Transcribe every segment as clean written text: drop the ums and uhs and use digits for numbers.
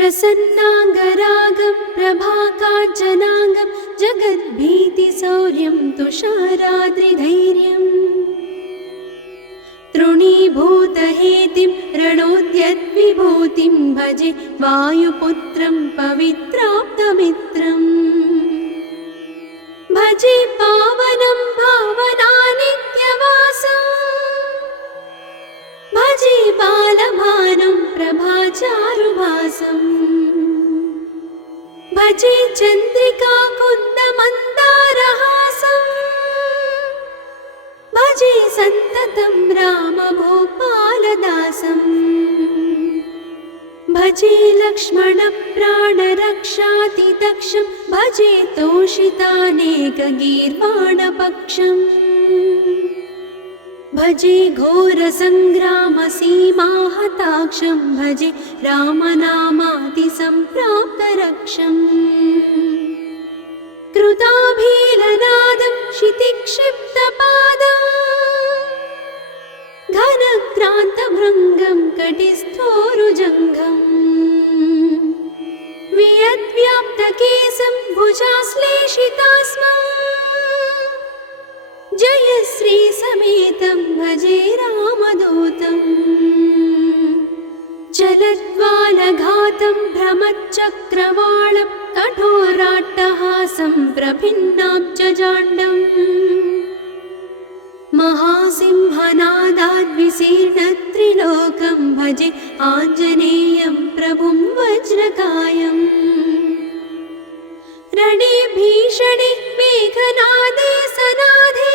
प्रसन्नाङ्गरागं प्रभाकाञ्चनाङ्गं जगद्भीतिशौर्यं तुषाराद्रिधैर्यम् तृणीभूतहेतिं रणोद्यद्विभूतिं भजे वायुपुत्रं पवित्राप्तमित्रम् भजे पावनं भावनानित्यवासम् भजे बालभानुं प्रभाचारुभासम् भजे चन्द्रिकाकुन्दमन्दारहासम् भजे सन्ततं रामभूपालदासम् भजे लक्ष्मणप्राणरक्षातिदक्षं भजे तोषितानेकगीर्वाणपक्षम् भजे घोरसङ्ग्रामसीमाहताक्षं भजे रामनामातिसम्प्राप्तरक्षम् कृताभीलनादं क्षितिक्षिप्तपादम् घनक्रान्तभृङ्गं कटिस्थोरुजङ्घम् वियद्व्याप्तकेशं भुजाश्लेषितास्मम् जयश्रीसमेतं भजे रामदूतम् चलद्वालघातं भ्रमच्चक्रवालं कठोराट्टहासं प्रभिन्नाब्जजाण्डम् महासिंहनादाद्विशीर्णत्रिलोकं भजे आञ्जनेयं प्रभुं वज्रकायम् रणे भीषणे मेघनादे सनाधे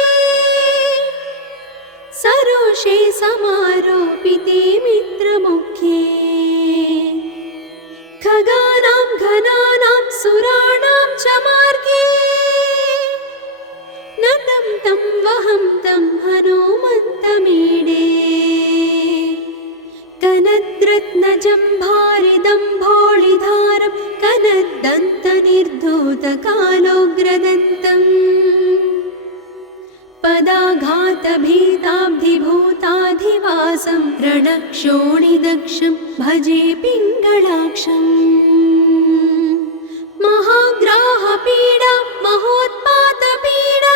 सरोषे समारोपिते मित्रमुख्ये खगानां घनानां सुराणां च मार्गे नतं तं वहं तं हनुमन्तमीडे कनद्रत्नजम्भारिदम्भोळिधारं कनद्दन्तनिर्धूतकालोग्रदन्तम् पदाघातभीताब्धिभूताधिवासं रणक्षोणिदक्षं भजे पिङ्गळाक्षम् महाग्राहपीडा महोत्पातपीडा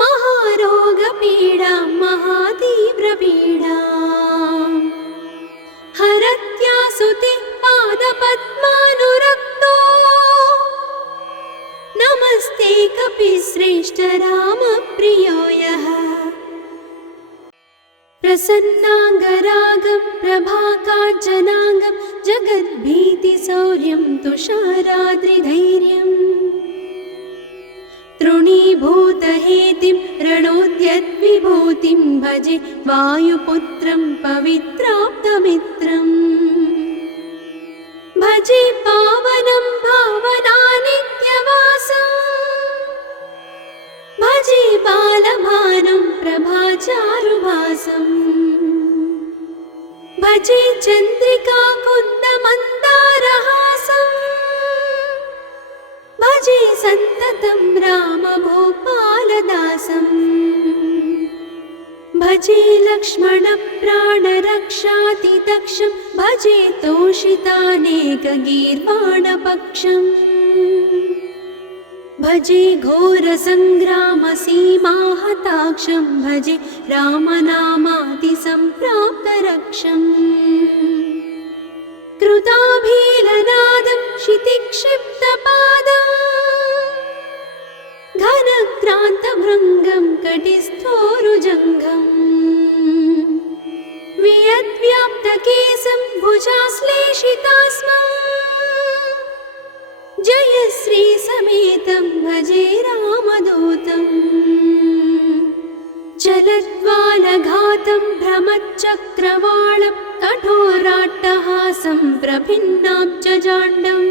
महारोगपीडा महातीव्रपीडा हरत्यासुते पादपद्मानुरक्तो नमस्ते कपिश्रेष्ठ रामप्रियो यः प्रसन्नाङ्गरागं प्रभाकाञ्चनाङ्गं जगद्भीतिशौर्यं तुषाराद्रिधैर्यम् तृणीभूतहेतिं रणोद्यद्विभूतिं भजे वायुपुत्रं पवित्राप्तमित्रम् भजे पावनं भावनानित्यवासम् भजे बालभानुं प्रभाचारुभासम् भजे चन्द्रिकाकुन्दमन्दारहासम् भजे सन्ततं रामभूपालदासम् भजे लक्ष्मणप्राणरक्षातिदक्षं भजे तोषितानेकगीर्वाणपक्षम् भजे घोरसङ्ग्रामसीमाहताक्षं भजे रामनामातिसम्प्राप्तरक्षम् कृताभीलनादं क्षितिक्षिप्तपादम् घनक्रान्तभृङ्गं कटिस्थोरुजङ्घम् वियद्व्याप्तकेशं भुजाश्लेषितास्मम् जयश्रीसमेतं भजे रामदूतम् चलद्वालघातं भ्रमच्चक्रवालं कठोराट्टहासं प्रभिन्नाब्जजाण्डम्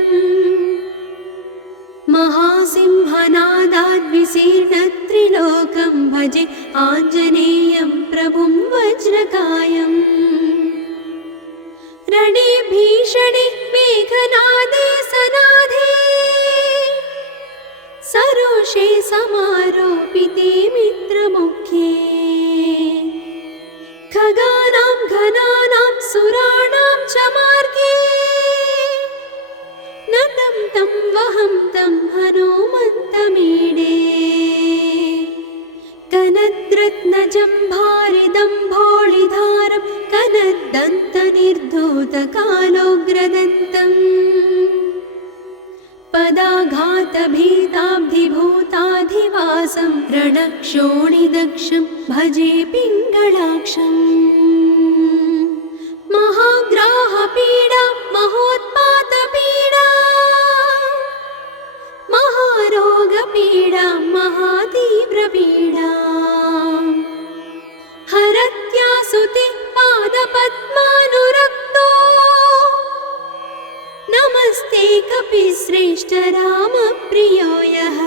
महासिंहनादाद्विशीर्णत्रिलोकं भजे आञ्जनेयं प्रभुं वज्रकायम् रणे भीषणे मेघनादे सनाधे सरोषे समारोपिते मित्रमुख्ये खगानां घनानां सुराणां च मार्गे तं वहं तं हनुमन्तमीडे कनद्रत्नजं भारिदम्भोळिधारं कनद्दन्तनिर्धूतकालोग्रदन्तम् पदाघातभीताब्धिभूताधिवासं रणक्षोणिदक्षं भजे पिङ्गळाक्षम् महाग्राहपीडा महोत्पातपीडा महारोगपीडा महातीव्रपीडा हरत्यासुते पादपद्मानुरक्तो नमस्ते कपिश्रेष्ठ रामप्रियो यः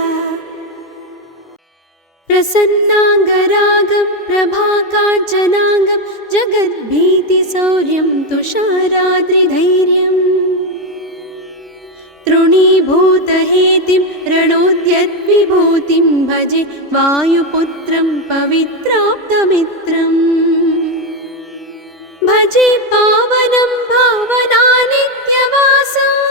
प्रसन्नाङ्गरागं प्रभाकाञ्चनाङ्गं जगद्भीतिशौर्यं तुषाराद्रिधैर्यम् तृणीभूतहेतिं रणोद्यद्विभूतिं भजे वायुपुत्रं पवित्राप्तमित्रम् भजे पावनं भावनानित्यवासम्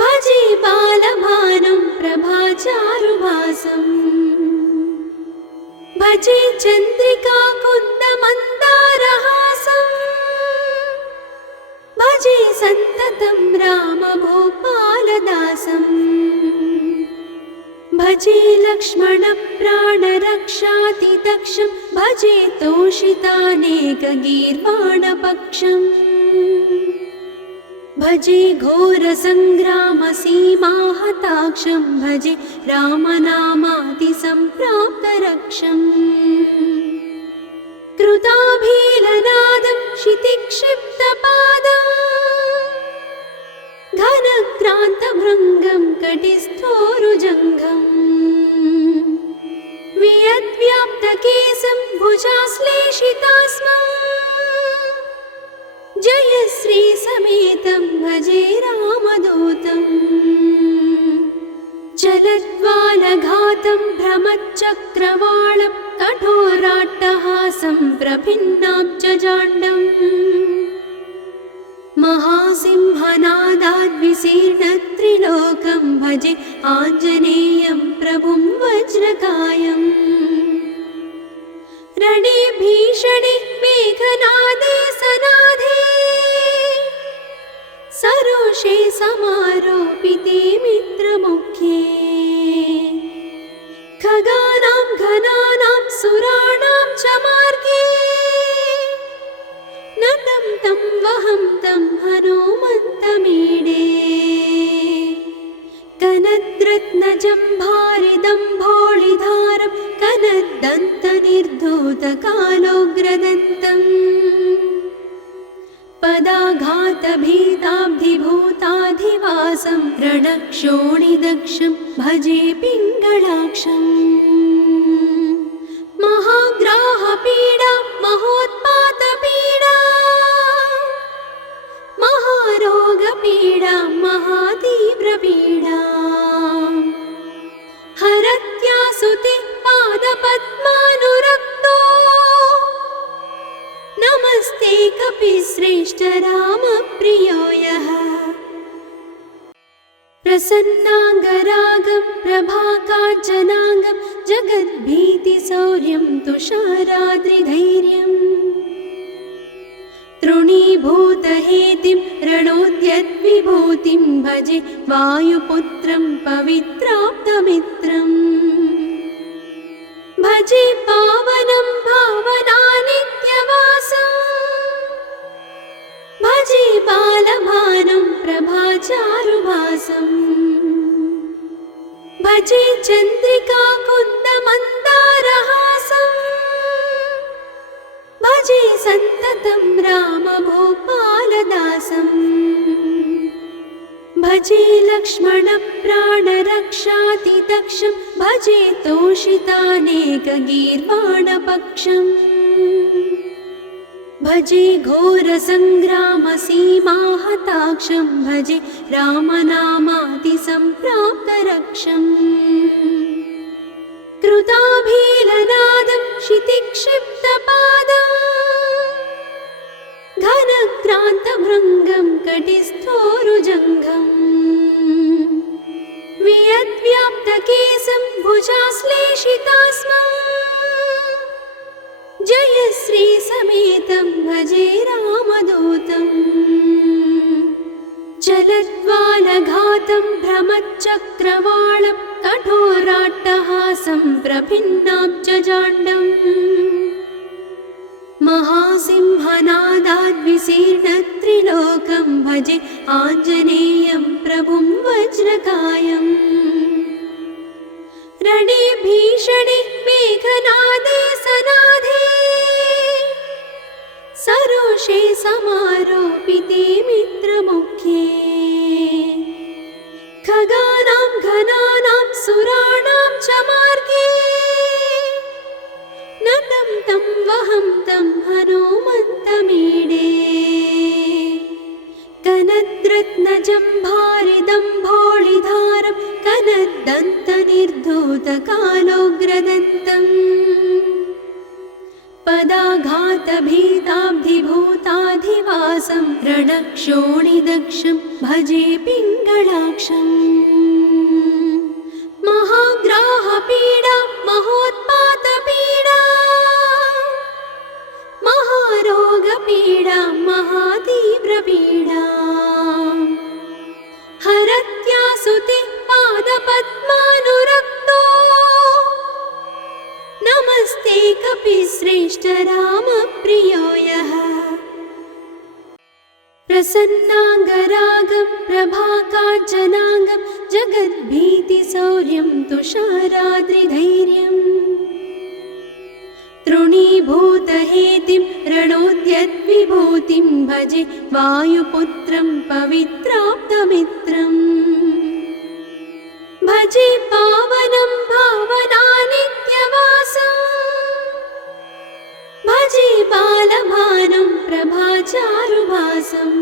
भजे बालभानुं प्रभाचारुभासम् भजे चन्द्रिका कुन्दमन्दारहासम् भजे सन्ततं रामभूपालदासम् भजे लक्ष्मणप्राणरक्षातिदक्षं भजे तोषितानेकगीर्वाणपक्षम् भजे घोरसङ्ग्रामसीमाहताक्षं भजे रामनामातिसम्प्राप्तरक्षम् कृताभीलनादं क्षितिक्षिप्तपादम् घनक्रान्तभृङ्गं कटिस्थोरुजङ्घम् वियद्व्याप्तकेशं भुजाश्लेषितास्मम् जयश्रीसमेतं भजे रामदूतम् चलद्वालघातं भ्रमच्चक्रवालं कठोराट्टहासं प्रभिन्नाब्जजाण्डम् महासिंहनादाद्विशीर्णत्रिलोकं भजे आञ्जनेयं प्रभुं वज्रकायम् रणे भीषणे मेघनादे सनाधे सरोषे समारोपिते मित्रमुख्ये खगानां घनानां सुराणां च मार्गे नतं तं वहं तं हनुमन्तमीडे कनद्रत्नजं भारिदम्भोळिधारं कनद्दन्तनिर्धूतकालोग्रदन्तम् पदाघातभीताब्धिभूताधिवासं रणक्षोणिदक्षं भजे पिङ्गळाक्षम् महाग्राहपीडा महोत्पातपीडा महारोगपीडा महातीव्रपीडा हरत्यासुते पादपद्मानुरक्तो नमस्ते कपिश्रेष्ठ रामप्रियो यः प्रसन्नाङ्गरागं प्रभाकाञ्चनाङ्गं जगद्भीतिशौर्यं तुषाराद्रिधैर्यम् तृणीभूतहेतिं रणोद्यद्विभूतिं भजे वायुपुत्रं पवित्राप्तमित्रम् भजे पावनं भावनानित्यवासम् भजे बालभानुं प्रभाचारुभासम् भजे चन्द्रिका कुन्दमन्दारहासम् भजे सन्ततं रामभूपालदासम् भजे लक्ष्मणप्राणरक्षातिदक्षं भजे तोषितानेकगीर्वाणपक्षम् भजे घोरसङ्ग्रामसीमाहताक्षं भजे रामनामातिसम्प्राप्तरक्षम् कृताभीलनादं क्षितिक्षिप्तपादम् घनक्रान्तभृङ्गं कटिस्थोरुजङ्घम् वियद्व्याप्तकेशं भुजाश्लेषितास्मं जयश्रीसमेतं भजे रामदूतम् चलद्वालघातं भ्रमच्चक्रवालं कठोराट्टहासं प्रभिन्नाब्जजाण्डम् महासिंहनादाद्विशीर्णत्रिलोकं भजे आञ्जनेयं प्रभुं वज्रकायम् रणे भीषणे मेघनादे सनादे सरोषे समारोपिते मित्रमुख्ये खगानां घनानां सुराणां च मार्गे नतं तं वहं तं हनुमन्तमीडे कनद्रत्नजम्भारिदम्भोळिधारं कनद्दन्तनिर्धूतकालोग्रदन्तम् पदाघातभीताब्धिभूताधिवासं रणक्षोणिदक्षं भजे पिङ्गळाक्षम् महाग्राहपीडा महोत्पातपीडा महारोगपीडा महातीव्रपीडा हरत्यासुते पादपद्मानुरक्तो नमस्ते कपिश्रेष्ठ रामप्रियो यः प्रसन्नाङ्गरागं प्रभाकाञ्चनाङ्गं जगद्भीतिशौर्यं तुषाराद्रिधैर्यम् तृणीभूतहेतिं रणोद्यद्विभूतिं भजे वायुपुत्रं पवित्राप्तमित्रम् भजे पावनं भावनानित्यवासम् भजे बालभानुं प्रभाचारुभासम्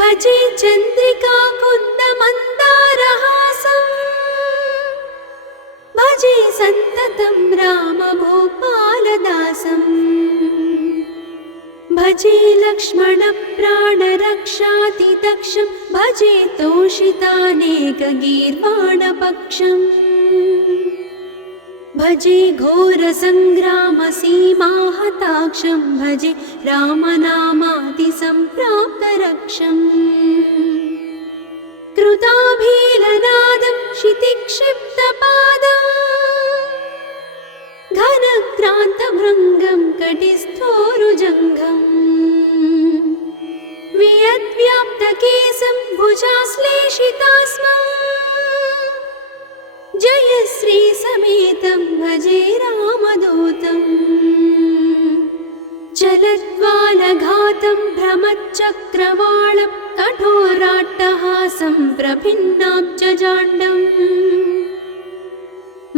भजे चन्द्रिका कुन्दमन्दारहासम् भजे सन्ततं रामभूपालदासम् भजे लक्ष्मणप्राणरक्षातिदक्षं भजे तोषितानेकगीर्वाणपक्षम् भजे घोरसङ्ग्रामसीमाहताक्षं भजे रामनामातिसम्प्राप्तरक्षम् कृताभीलनादं क्षितिक्षिप्तपादं घनक्रान्तभृङ्गं कटिस्थोरुजङ्घम् वियद्व्याप्तकेशं भुजाश्लेषितास्मं जयश्रीसमेतं भजे रामदूतम् चलद्वालघातं भ्रमच्चक्रवालं कठोराट्टहासं प्रभिन्नाब्जजाण्डम्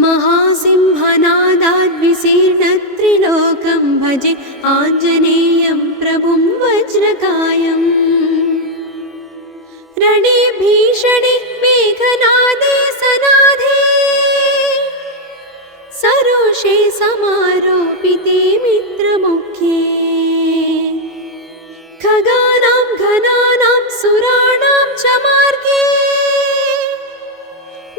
महासिंहनादाद्विशीर्णत्रिलोकं भजे आञ्जनेयं प्रभुं वज्रकायम् रणे भीषणे मेघनादे सनादे सरोषे समारोपिते मित्रमुख्ये खगानां घनानां सुराणां च मार्गे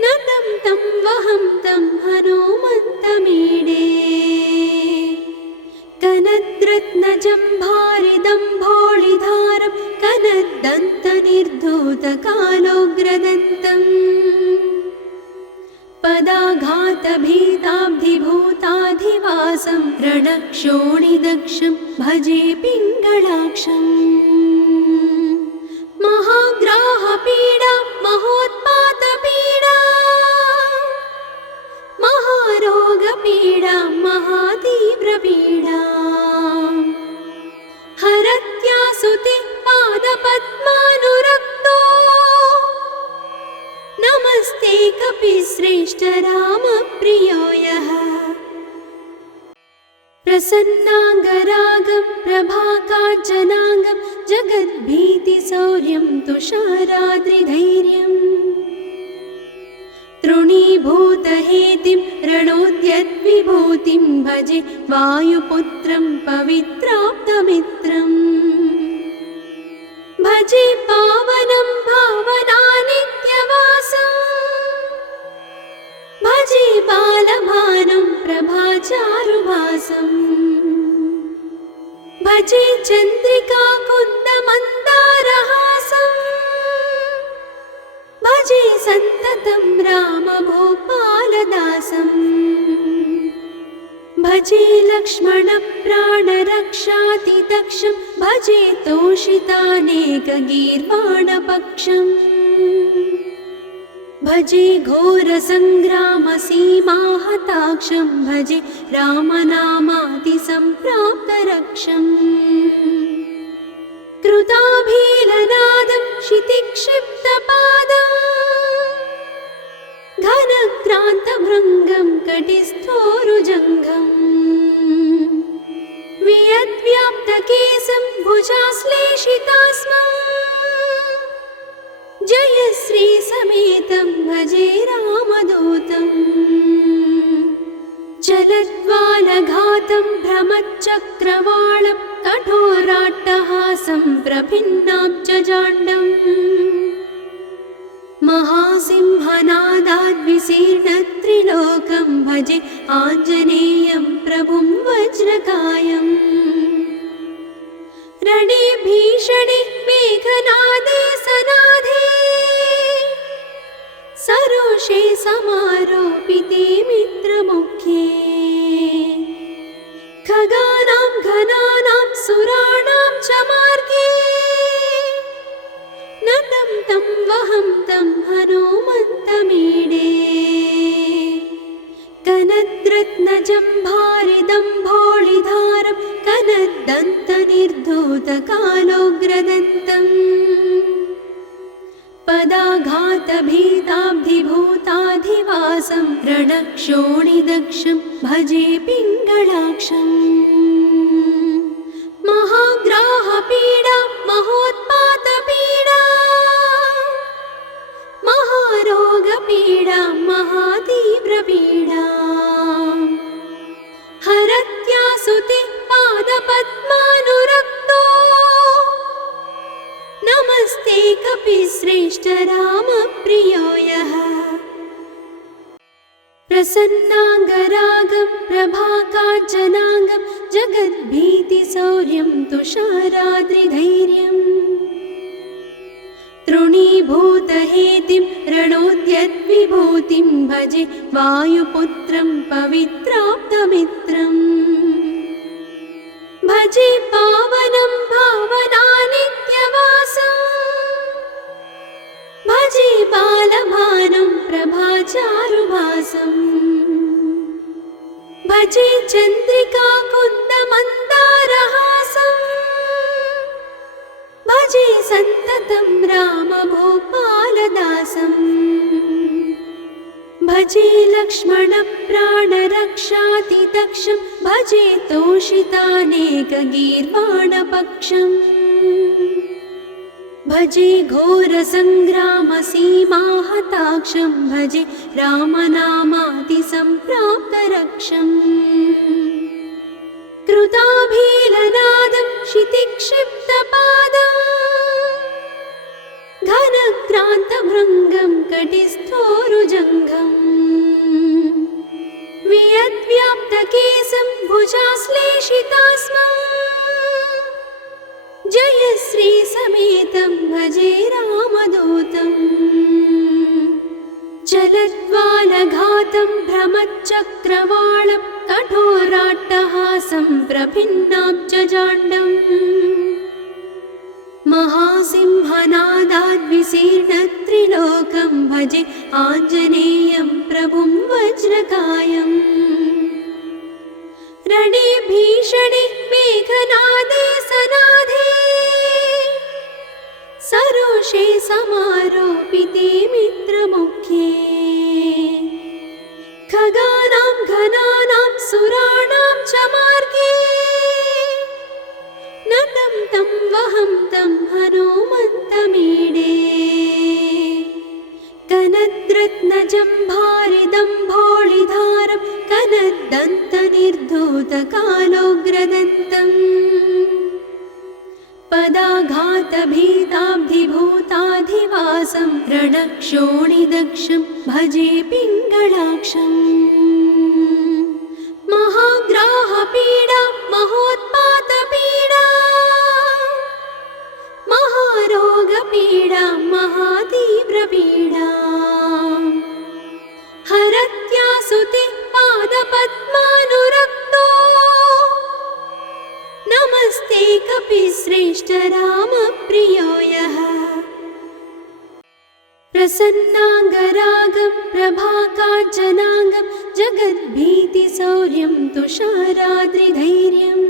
नतं तं वहं तं हनुमन्तमीडे कनद्रत्नजम्भारिदम्भोळिधारं कनद्दन्तनिर्धूतकालोग्रदन्तम् पदाघातभीताब्धिभूताधिवासं रणक्षोणिदक्षं भजे पिङ्गळाक्षम् महाग्राहपीडा महोत्पातपीडा महारोगपीडा महातीव्रपीडा हरत्यासुते पादपद्मानुरक्तो नमस्ते कपिश्रेष्ठ रामप्रियो यः प्रसन्नाङ्गरागं प्रभाकाञ्चनाङ्गं जगद्भीतिशौर्यं तुषाराद्रिधैर्यम् तृणीभूतहेतिं रणोद्यद्विभूतिं भजे वायुपुत्रं पवित्राप्तमित्रम् भजे पावनं भावनानित्यवासम् प्रभाचारुभासम् भजे चन्द्रिका कुन्दमन्दारहासम् भजे सन्ततं रामभूपालदासम् भजे लक्ष्मणप्राणरक्षातिदक्षं भजे तोषितानेकगीर्वाणपक्षम् भजे घोरसङ्ग्रामसीमाहताक्षं भजे रामनामातिसम्प्राप्तरक्षम् कृताभीलनादं क्षितिक्षिप्तपादम् घनक्रान्तभृङ्गं कटिस्थोरुजङ्घम् वियद्व्याप्तकेशं भुजाश्लेषितास्मम् जयश्री समेतं भजे रामदूतम् चलद्वालघातं भ्रमच्चक्रवालं कठोराट्टहासं प्रभिन्नाब्जजाण्डम् महासिंहनादाद्विशीर्णत्रिलोकं भजे आञ्जनेयं प्रभुं वज्रकायम् रणे भीषणे मेघनादे सनाधे सरोषे समारोपिते मित्रमुख्ये खगानां घनानां सुराणां च मार्गे नतं तं वहं तं हनुमन्तमीडे कनद्रत्नजम्भारिदम्भोळिधारं कनद्दन्तनिर्धूतकालोग्रदन्तम् पदाघातभीताब्धिभूताधिवासं रणक्षोणिदक्षं भजे पिङ्गळाक्षम् महाग्राहपीडा महोत्पातपीडा महारोगपीडा महातीव्रपीडा हरत्यासुते पादपद्मानुरक्तो नमस्ते कपिश्रेष्ठ रामप्रियो यः प्रसन्नाङ्गरागं प्रभाकाञ्चनाङ्गं जगद्भीतिशौर्यं तुषाराद्रिधैर्यम् तृणीभूतहेतिं रणोद्यद्विभूतिं भजे वायुपुत्रं पवित्राप्तमित्रम् भजे पावनं भावनानित्यवासम् भजे बालभानुं प्रभाचारुभासम् भजे चन्द्रिका कुन्दमन्दारहासम् भजे सन्ततं रामभूपालदासम् भजे लक्ष्मणप्राणरक्षातिदक्षं भजे तोषितानेकगीर्वाणपक्षम् भजे घोरसङ्ग्रामसीमाहताक्षं भजे रामनामातिसम्प्राप्तरक्षम् कृताभीलनादं क्षितिक्षिप्तपादम् घनक्रान्तभृङ्गं कटिस्थोरुजङ्घम् वियद्व्याप्तकेशं भुजाश्लेषितास्मम् जयश्री समेतं भजे रामदूतम् चलद्वालघातं भ्रमच्चक्रवालं कठोराट्टहासं प्रभिन्नाब्जजाण्डम् महासिंहनादाद्विशीर्णत्रिलोकं भजे आञ्जनेयं प्रभुं वज्रकायम् रणे भीषणे मेघनादे सनाधे सरोषे समारोपिते मित्रमुख्ये खगानां घनानां सुराणां च मार्गे नतं तं वहं तं हनुमन्तमीडे कनद्रत्नजम्भारिदम्भोळिधारं कनद्दन्तनिर्धूतकालोग्रदन्तम् पदाघातभीताब्धिभूताधिवासं रणक्षोणिदक्षं भजे पिङ्गळाक्षम् प्रभाकाञ्चनाङ्गं जगद्भीतिशौर्यं तुषाराद्रिधैर्यम्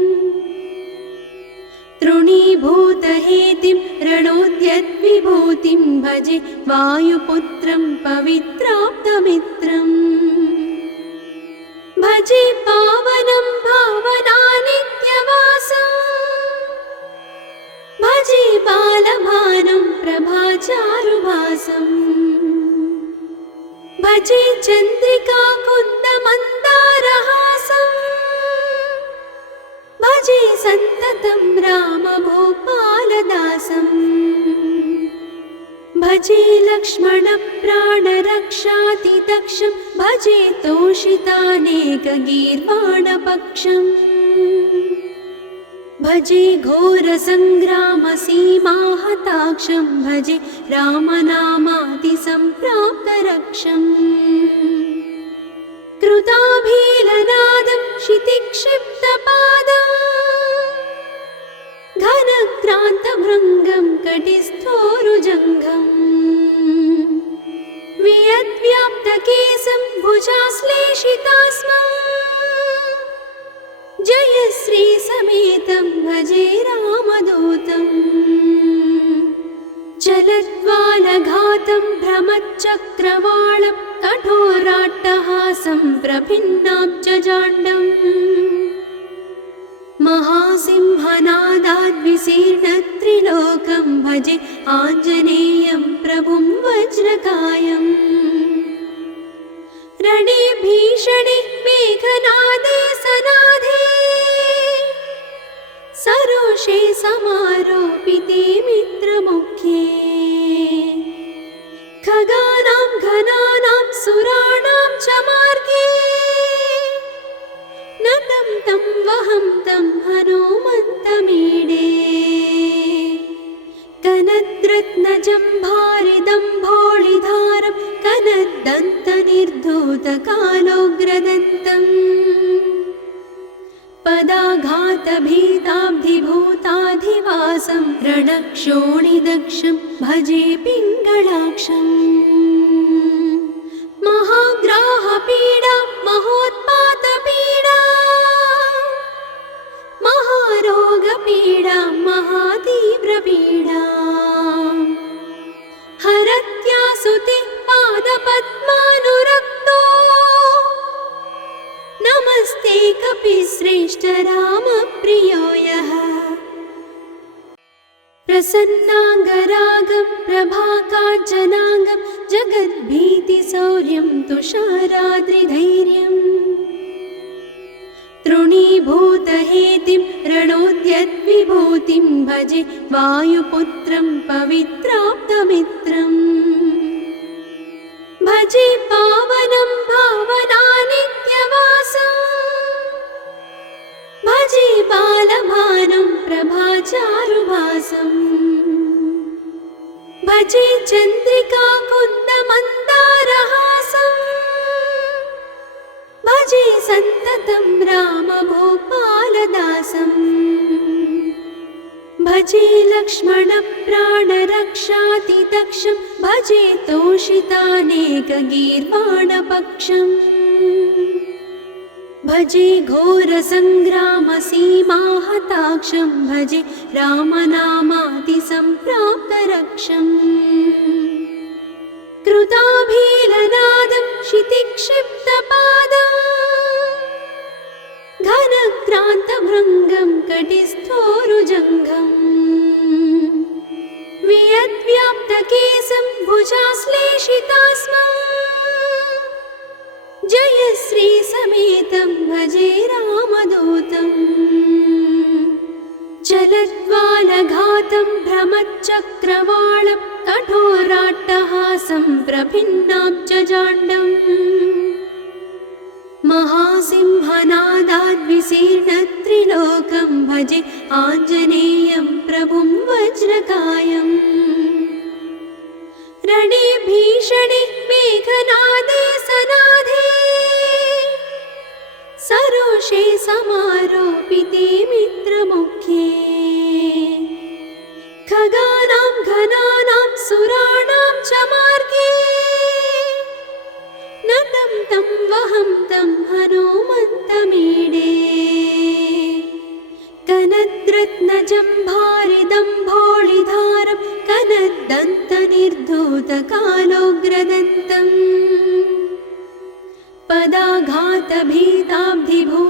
तृणीभूतहेतिं रणोद्यद्विभूतिं भजे वायुपुत्रं पवित्राप्तमित्रम् भजे पावनं भावनानित्यवासम् भजे बालभानुं प्रभाचारुभासम् भजे चन्द्रिका कुन्दमन्दारहासम् भजे सन्ततं रामभूपालदासम् भजे लक्ष्मणप्राणरक्षातिदक्षं भजे तोषितानेकगीर्वाणपक्षम् भजे घोरसङ्ग्रामसीमाहताक्षं भजे रामनामातिसम्प्राप्तरक्षम् कृताभीलनादं क्षितिक्षिप्तपादम् घनक्रान्तभृङ्गं कटिस्थोरुजङ्घम् वियद्व्याप्तकेशं भुजाश्लेषितास्मम् जयश्रीसमेतं भजे रामदूतम् चलद्वालघातं भ्रमच्चक्रवालं कठोराट्टहासं प्रभिन्नाब्जजाण्डम् महासिंहनादाद्विशीर्णत्रिलोकं भजे आञ्जनेयं प्रभुं वज्रकायम् रणे भीषणे मेघनादे सनाधे सरोषे समारोपिते मित्रमुख्ये खगानां घनानां सुराणां च मार्गे नतं तं वहं तं हनुमन्तमीडे कनद्रत्नजम्भारिदम्भोळिधारं कनद्दन्तनिर्धूतकालोग्रदन्तम् पदाघातभीताब्धिभूताधिवासं रणक्षोणिदक्षं भजे पिङ्गळाक्षम् महाग्राहपीडा महोत्पातपीडा महारोगपीडा महातीव्रपीडा हरत्यासुते पादपद्मानुरक्तो नमस्ते कपिश्रेष्ठ रामप्रियो यः प्रसन्नाङ्गरागं प्रभाकाञ्चनाङ्गं जगद्भीतिशौर्यं तुषाराद्रिधैर्यम् तृणीभूतहेतिं रणोद्यद्विभूतिं भजे वायुपुत्रं पवित्राप्तमित्रम् भजे पावनं भावनानित्यवासम् भजे बालभानुं प्रभाचारुभासम् भजे चन्द्रिका कुन्दमन्दारहासम् भजे सन्ततं रामभूपालदासम् भजे लक्ष्मणप्राणरक्षातिदक्षं भजे तोषितानेकगीर्वाणपक्षम् भजे घोरसङ्ग्रामसीमाहताक्षं भजे रामनामातिसम्प्राप्तरक्षम् कृताभीलनादं क्षितिक्षिप्तपादम् घनक्रान्तभृङ्गं कटिस्थोरुजङ्घम् वियद्व्याप्तकेशं भुजाश्लेषितास्मम् जयश्रीसमेतं भजे रामदूतम् चलद्वालघातं भ्रमच्चक्रवालं कठोराट्टहासं प्रभिन्नाब्जजाण्डम् महासिंहनादाद्विशीर्णत्रिलोकं भजे आञ्जनेयं प्रभुं वज्रकायम् रणे भीषणे मेघनादे सनाधे सरोषे समारोपिते मित्रमुख्ये खगानां घनानां सुराणां च मार्गे तं वहं तं हनुमन्तमीडे कनद्रत्नजम्भारिदम्भोळिधारं कनद्दन्तनिर्धूतकालोग्रदन्तम्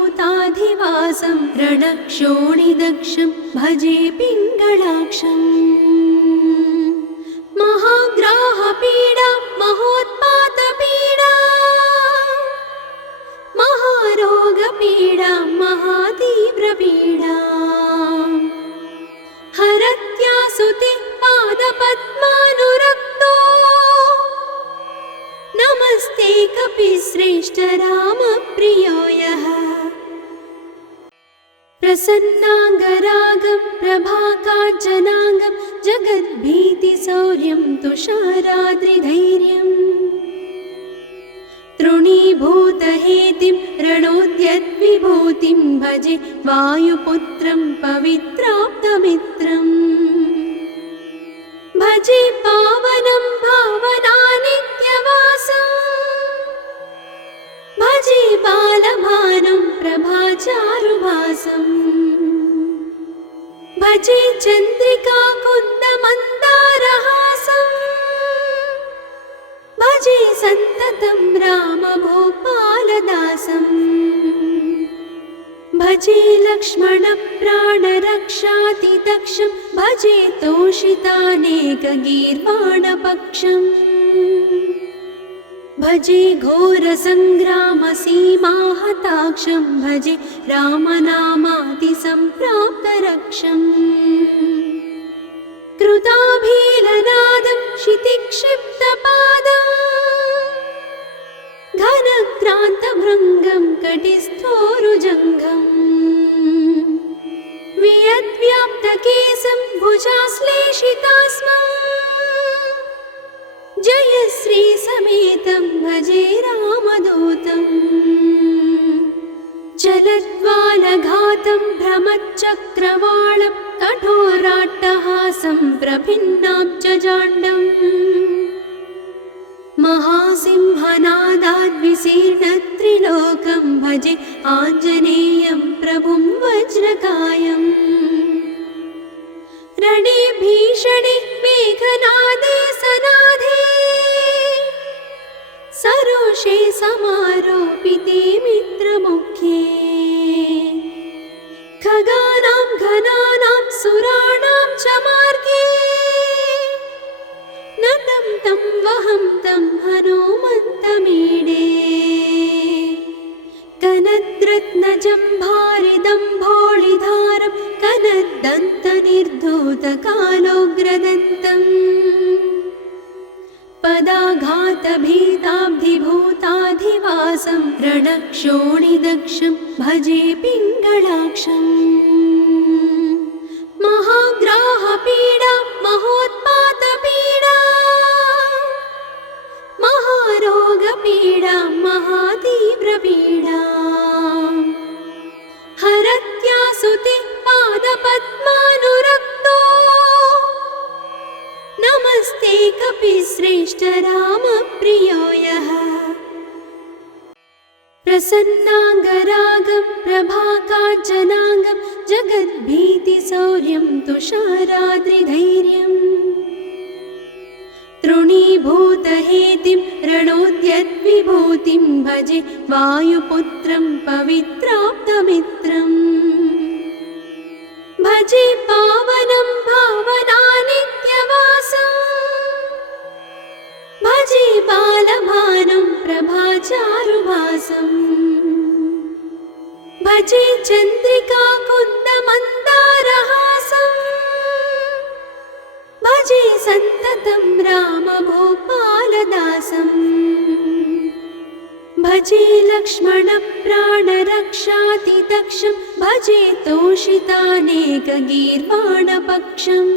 पदाघातभीताब्धिभूताधिवासं रणक्षोणिदक्षं भजे पिङ्गळाक्षम् महाग्राहपीडा महोत्पातपीडा महारोगपीडा महातीव्रपीडा हरत्यासुते पादपद्मानुरक्तो नमस्ते कपिश्रेष्ठ रामप्रियो यः प्रसन्नाङ्गरागं प्रभाकाञ्चनाङ्गं जगद्भीतिशौर्यं तुषाराद्रिधैर्यम् तृणीभूतहेतिं रणोद्यद्विभूतिं भजे वायुपुत्रं पवित्राप्तमित्रम् भजे पावनं भावनानित्यवासम् भजे बालभानं प्रभाचारुभासम् भजे चन्द्रिका कुन्दमन्दारहासम् भजे सन्ततं रामभूपालदासम् भजे लक्ष्मणप्राणरक्षातिदक्षं भजे तोषितानेकगीर्वाणपक्षम् भजे घोरसङ्ग्रामसीमाहताक्षं भजे रामनामातिसम्प्राप्तरक्षम् कृताभीलनादं क्षितिक्षिप्तपादं घनक्रान्तभृङ्गं कटिस्थोरुजङ्घम् वियद्व्याप्तकेशं भुजाश्लेषितास्मम् जयश्रीसमेतं भजे रामदूतम् चलद्वालघातं भ्रमच्चक्रवालं कठोराट्टहासं प्रभिन्नाब्जजाण्डम् महासिंहनादाद्विशीर्णत्रिलोकं भजे आञ्जनेयं प्रभुं वज्रकायम् रणे भीषणे मेघनादे सनाधे सरोषे समारोपिते मित्रमुख्ये खगानां घनानां सुराणां च मार्गे नतं तं वहं तं हनुमन्तमीडे कनद्रत्नजम्भारिदम्भोळिधारं कनद्दन्तनिर्धूतकालोग्रदन्तम् पदाघातभीताब्धिभूताधिवासं रणक्षोणिदक्षं भजे पिङ्गळाक्षम् महाग्राहपीडा महोत्पातपीडा महारोगपीडा महातीव्रपीडा हरत्यासुते पादपद्मानुरक्तो नमस्ते कपिश्रेष्ठ रामप्रियो यः प्रसन्नाङ्गरागं प्रभाकाञ्चनाङ्गं जगद्भीतिशौर्यं तुषाराद्रिधैर्यम् तृणीभूतहेतिं रणोद्यद्विभूतिं भजे वायुपुत्रं पवित्राप्तमित्रम् भजे पावनं भावनानित्यवासम् भजे बालभानं प्रभाचारुभासम् भजे चन्द्रिका कुन्दमन्दारहासम् भजे सन्ततं रामभूपालदासम् भजे लक्ष्मणप्राणरक्षातिदक्षं भजे तोषितानेकगीर्वाणपक्षम्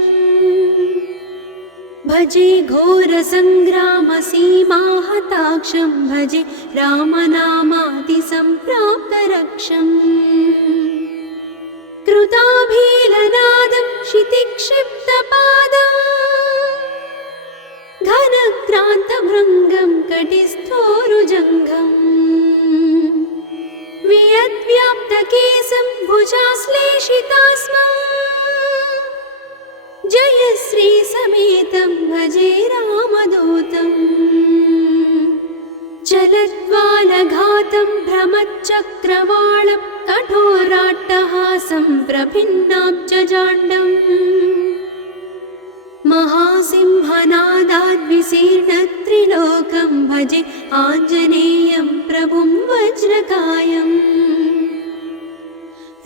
भजे घोरसङ्ग्रामसीमाहताक्षं भजे रामनामातिसम्प्राप्तरक्षम् कृताभीलनादं क्षितिक्षिप्तपादं घनक्रान्तभृङ्गं कटिस्थोरुजङ्घम् श्लेषितास्मम् जयश्री समेतं भजे रामदूतम् चलद्वालघातं भ्रमच्चक्रवालं कठोराट्टहासं प्रभिन्नाब्जजाण्डम् महासिंहनादाद्विशीर्णत्रिलोकं भजे आञ्जनेयं प्रभुं वज्रकायम्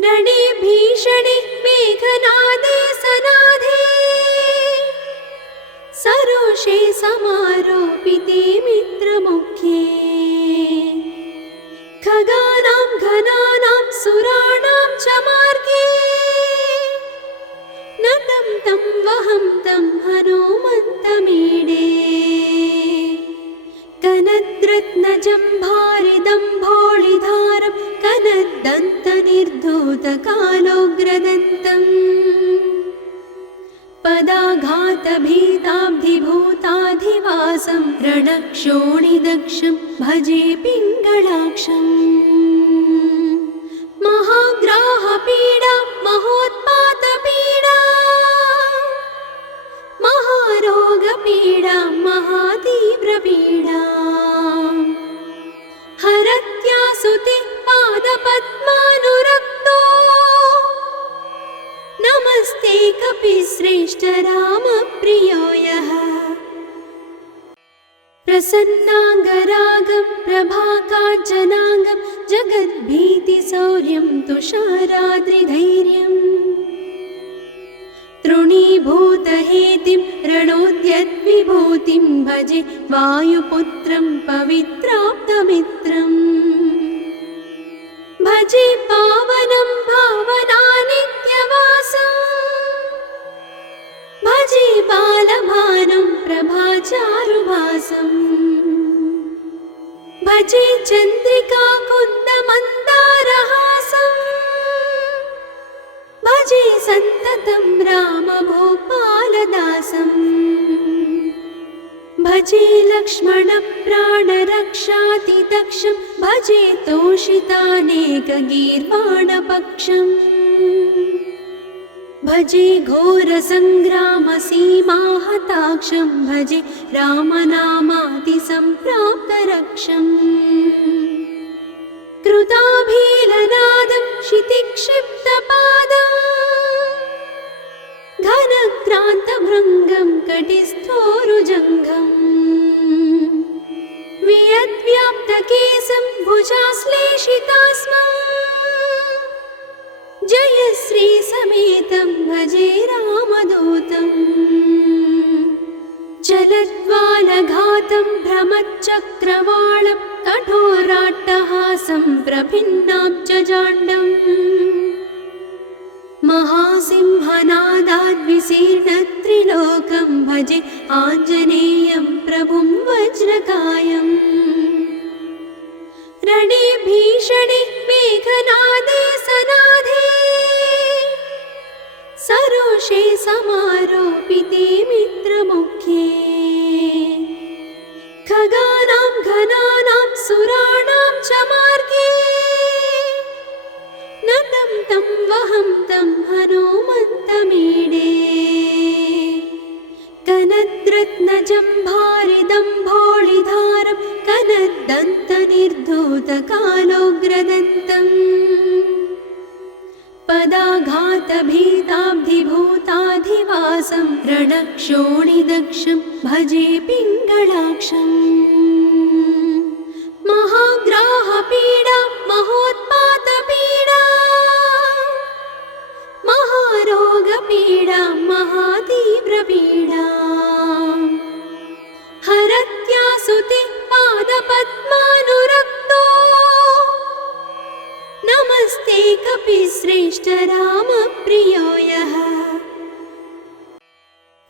रणे भीषणे मेघनादे सनादे सरोषे समारोपिते मित्रमुख्ये खगानां घनानां सुराणां च मार्गे नतं तं वहं तं हनुमन्तमीडे कनद्रत्नजम्भारिदम्भोळिधारं कनद्दन्तनिर्धूतकालोग्रदन्तम् पदाघातभीताब्धिभूताधिवासं रणक्षोणिदक्षं भजे पिङ्गळाक्षम् महाग्राहपीडा महोत्पातपीडा महारोगपीडा महातीव्रपीडा हरत्यासुते पादपद्मानुरक्तो नमस्ते कपिश्रेष्ठ रामप्रियो यः प्रसन्नाङ्गरागं प्रभाकाञ्चनाङ्गं जगद्भीतिशौर्यं तुषाराद्रिधैर्यम् तृणीभूतहेतिं रणोद्यद्विभूतिं भजे वायुपुत्रं पवित्राप्तमित्रम् भजे पावनं भावनानित्यवासं भजे बालभानं प्रभाचारुभासं भजे चन्द्रिकाकुन्दमन्दारहासं भजे सन्ततं रामभूपालदासम् भजे लक्ष्मणप्राणरक्षातिदक्षं भजे तोषितानेकगीर्वाणपक्षम् भजे घोरसङ्ग्रामसीमाहताक्षं भजे रामनामातिसम्प्राप्तरक्षम् कृताभीलनादं क्षितिक्षिप्तपादम् घनक्रान्तभृङ्गं कटिस्थोरुजङ्घम् वियद्व्याप्तकेशं भुजाश्लेषितास्मम् जयश्री समेतं भजे रामदूतम् चलद्वालघातं भ्रमच्चक्रवालं कठोराट्टहासं प्रभिन्नाब्जजाण्डम् महासिंहनादाद्विशीर्णत्रिलोकं भजे आञ्जनेयं प्रभुं वज्रकायम् रणे भीषणे मेघनादे सनादे सरोषे समारोपिते मित्रमुख्ये खगानां घनानां सुराणां च मार्गे नतं तं वहं तं हनुमन्तमीडे कनद्रत्नजम्भारिदम्भोळिधारं कनद्दन्तनिर्धूतकालोग्रदन्तम् पदाघातभीताब्धिभूताधिवासं रणक्षोणिदक्षं भजे पिङ्गळाक्षम् महाग्राहपीडा महोत्पातपीडा महारोगपीडा महातीव्रपीडा हरत्यासुते पादपद्मानुरक्तो नमस्ते कपिश्रेष्ठ रामप्रियो यः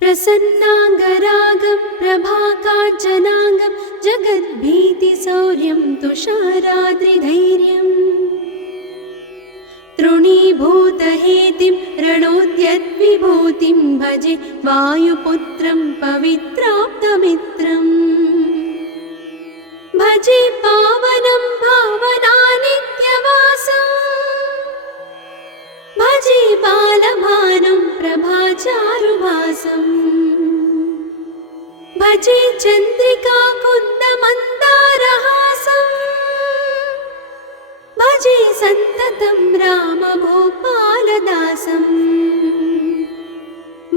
प्रसन्नाङ्गरागं प्रभाकाञ्चनाङ्गं जगद्भीतिशौर्यं तुषाराद्रिधैर्यम् तृणीभूतहेतिं रणोद्यद्विभूतिं भजे वायुपुत्रं पवित्राप्तमित्रम् भजे पावनं भावनानित्यवासं भजे चन्द्रिका कुन्दमन्दारहासम् भजे सन्ततं रामभूपालदासम्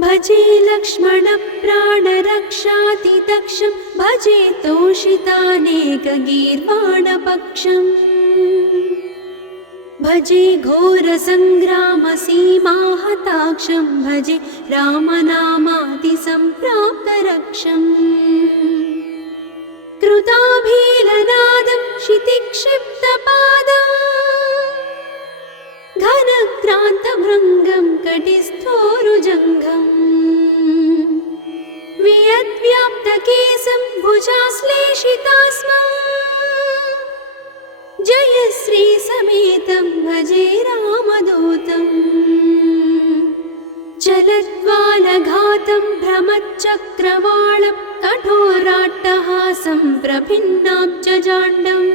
भजे लक्ष्मणप्राणरक्षातिदक्षं भजे तोषितानेकगीर्वाणपक्षम् भजे घोरसङ्ग्रामसीमाहताक्षं भजे रामनामातिसम्प्राप्तरक्षम् कृताभीलनादं क्षितिक्षिप्तपादम् घनक्रान्तभृङ्गं कटिस्थोरुजङ्घम् वियद्व्याप्तकेशं भुजाश्लेषितास्मम् जयश्री समेतं भजे रामदूतम् चलद्वालघातं भ्रमच्चक्रवालं कठोराट्टहासं प्रभिन्नाब्जजाण्डम्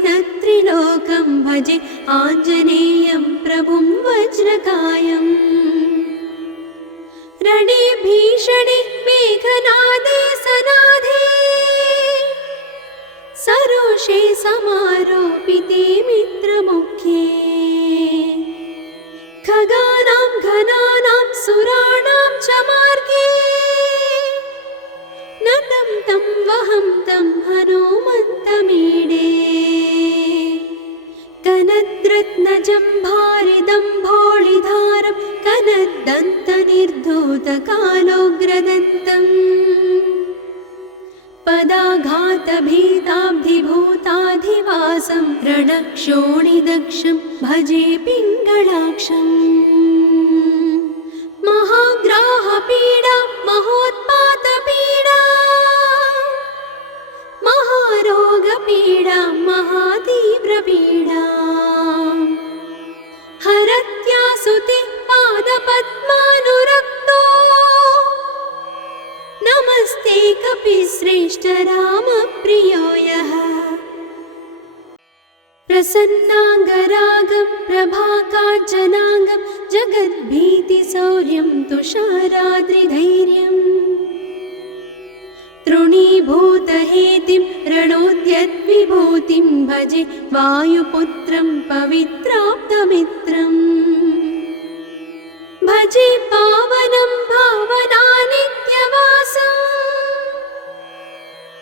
महासिंहनादाद्विशीर्णत्रिलोकं भजे आञ्जनेयं प्रभुं वज्रकायम् रणे भीषणे मेघनादे सनाधे सरोषे समारोपिते मित्रमुख्ये खगानां घनानां सुराणां च मार्गे नतं तं वहं तं हनुमन्तमीडे कनद्रत्नजम्भारिदम्भोळिधारं कनद्दन्तनिर्धूतकालोग्रदन्तम् पदाघातभीताब्धिभूताधिवासं रणक्षोणिदक्षं भजे पिङ्गळाक्षम् महाग्राहपीडा महोत्पातपीडा महारोगपीडा महातीव्रपीडा हरत्यासुते पादपद्मानुरक्तो नमस्ते कपिश्रेष्ठ रामप्रियो यः प्रसन्नाङ्गरागं प्रभाकाञ्चनाङ्गं जगद्भीतिशौर्यं तुषाराद्रिधैर्यम् तृणीभूतहेतिं रणोद्यद्विभूतिं भजे वायुपुत्रं पवित्राप्तमित्रम् भजे पावनं भावनानित्यवासम्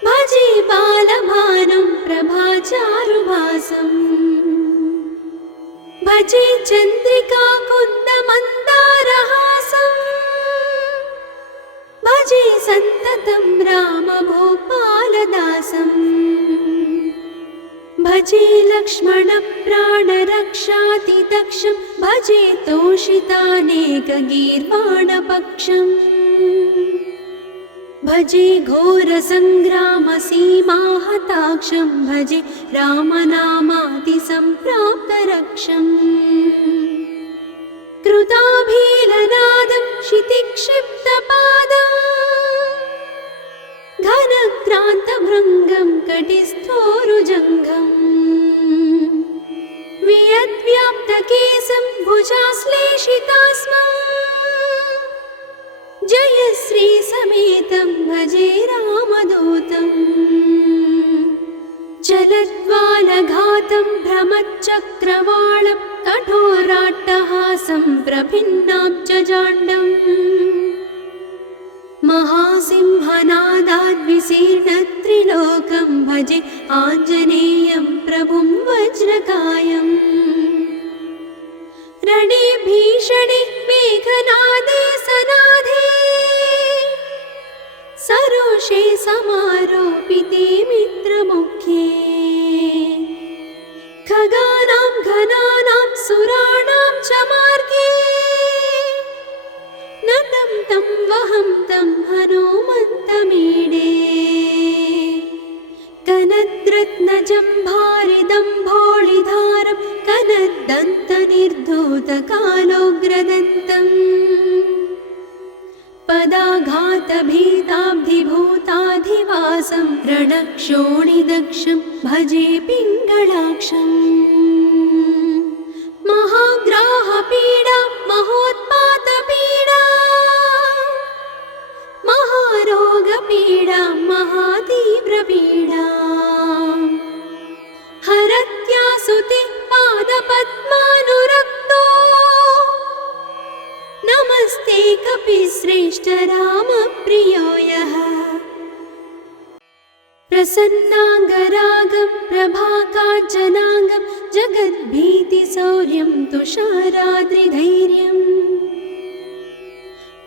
भजे बालभानुं प्रभाचारुभासम् भजे चन्द्रिका कुन्दमन्दारहासम् भजे सन्ततं रामभूपालदासम् भजे लक्ष्मणप्राणरक्षातिदक्षं भजे तोषितानेकगीर्वाणपक्षम् भजे घोरसङ्ग्रामसीमाहताक्षं भजे रामनामातिसम्प्राप्तरक्षम् कृताभीलनादं क्षितिक्षिप्तपादम् घनक्रान्तभृङ्गं कटिस्थोरुजङ्घम् वियद्व्याप्तकेशं भुजाश्लेषितास्मम् जयश्री समेतं भजे रामदूतम् चलद्वालघातं भ्रमच्चक्रवालं कठोराट्टहासं प्रभिन्नाब्जजाण्डम् महासिंहनादाद्विशीर्णत्रिलोकं भजे आञ्जनेयं प्रभुं वज्रकायम् रणे भीषणे मेघनादे सनाधे सरोषे समारोपिते मित्रमुख्ये खगानां घनानां सुराणां च मार्गे नतं तं वहं तं हनुमन्तमीडे कनद्रत्नजम्भारिदम्भोळिधारं कनद्दन्तनिर्धूतकालोग्रदन्तम् पदाघातभीताब्धिभूताधिवासं रणक्षोणिदक्षं भजे पिङ्गळाक्षम् महाग्राहपीडा महोत्पातपीडा महारोगपीडां महातीव्रपीडाम् हरत्यासुते पादपद्मानुरक्तो नमस्ते कपिश्रेष्ठ रामप्रियो यः प्रसन्नाङ्गरागं प्रभाकाञ्चनाङ्गं जगद्भीतिशौर्यं तुषाराद्रिधैर्यम्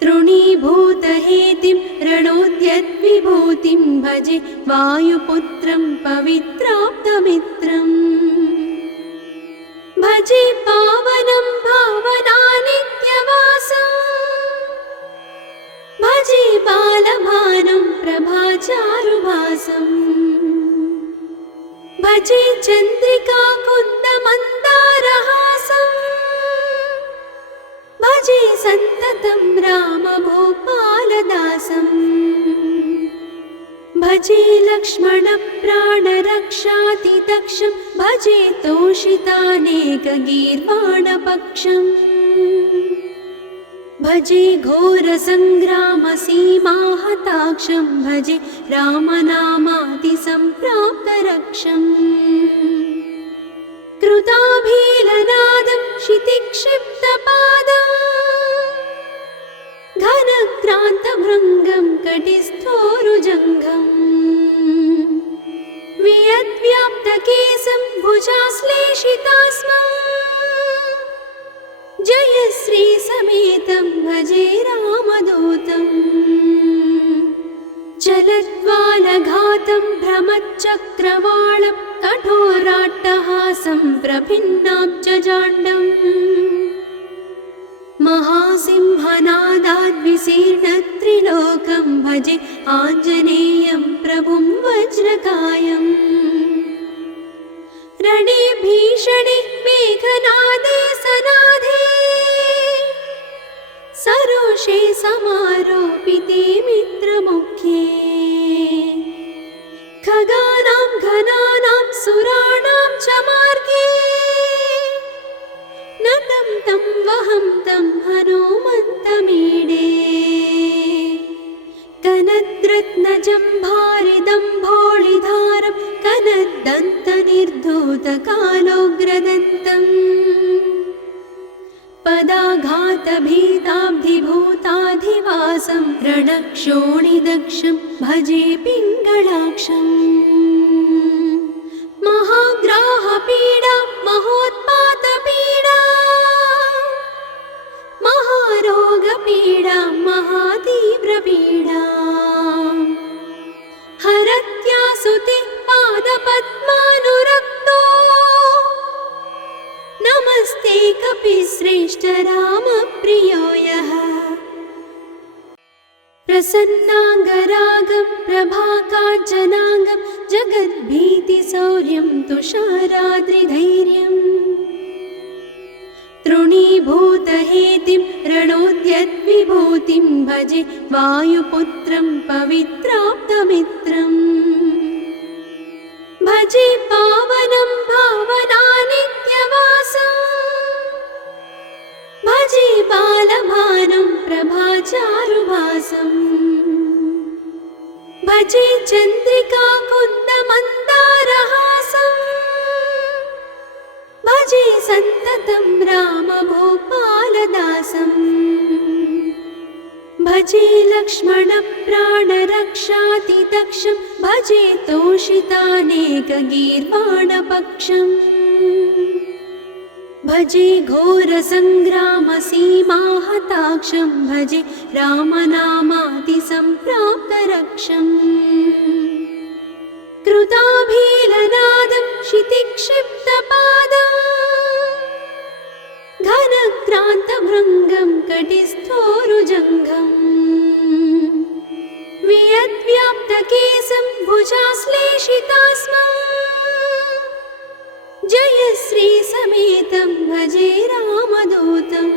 तृणीभूतहेतिं रणोद्यद्विभूतिं भजे वायुपुत्रं पवित्राप्तमित्रम् भजे पावनं भावनानित्यवासम् भजे बालभानुं प्रभाचारुभासम् भजे चन्द्रिका कुन्दमन्दारहासम् भजे सन्ततं रामभूपालदासम् भजे लक्ष्मणप्राणरक्षातिदक्षं भजे तोषितानेकगीर्वाणपक्षम् भजे घोरसङ्ग्रामसीमाहताक्षं भजे रामनामातिसम्प्राप्तरक्षम् कृताभीलनादं क्षितिक्षिप्तपादम् घनक्रान्तभृङ्गं कटिस्थोरुजङ्घम् वियद्व्याप्तकेशं भुजाश्लेषितास्मम् जयश्रीसमेतं भजे रामदूतम् चलद्वालघातं भ्रमच्चक्रवालं कठोराट्टहासं प्रभिन्नाब्जजाण्डम् महासिंहनादाद्विशीर्णत्रिलोकं भजे आञ्जनेयं प्रभुं वज्रकायम् रणे भीषणे मेघनादे सनाधे सरोषे समारोपिते मित्रमुख्ये खगानां घनानां सुराणां च मार्गे नतं तं वहं तं हनुमन्तमीडे कनद्रत्नजम्भारिदम्भोळिधारं कनद्दन्तनिर्धूतकालोग्रदन्तम् पदाघातभीताब्धिभूताधिवासं रणक्षोणिदक्षं भजे पिङ्गळाक्षम् महाग्राहपीडा महोत्पातपीडा महारोगपीडा महातीव्रपीडा हरत्यासुते पादपद्मानुरक्तो नमस्ते कपिश्रेष्ठ रामप्रियो यः प्रसन्नाङ्गरागं प्रभाकाञ्चनाङ्गं जगद्भीतिशौर्यं तुषाराद्रिधैर्यम् तृणीभूतहेतिं रणोद्यद्विभूतिं भजे वायुपुत्रं पवित्राप्तमित्रम् भजे पावनं भावनानित्यवासम् भजे बालभानुं प्रभाचारुभासम् भजे चन्द्रिका कुन्दमन्दारहासम् भजे सन्ततं रामभूपालदासम् भजे लक्ष्मणप्राणरक्षातिदक्षं भजे तोषितानेकगीर्वाणपक्षम् भजे घोरसङ्ग्रामसीमाहताक्षं भजे रामनामातिसम्प्राप्तरक्षम् कृताभीलनादं क्षितिक्षिप्तपादम् घनक्रान्तभृङ्गं कटिस्थोरुजङ्घम् वियद्व्याप्तकेशं भुजाश्लेषितास्मम् जयश्रीसमेतं भजे रामदूतम्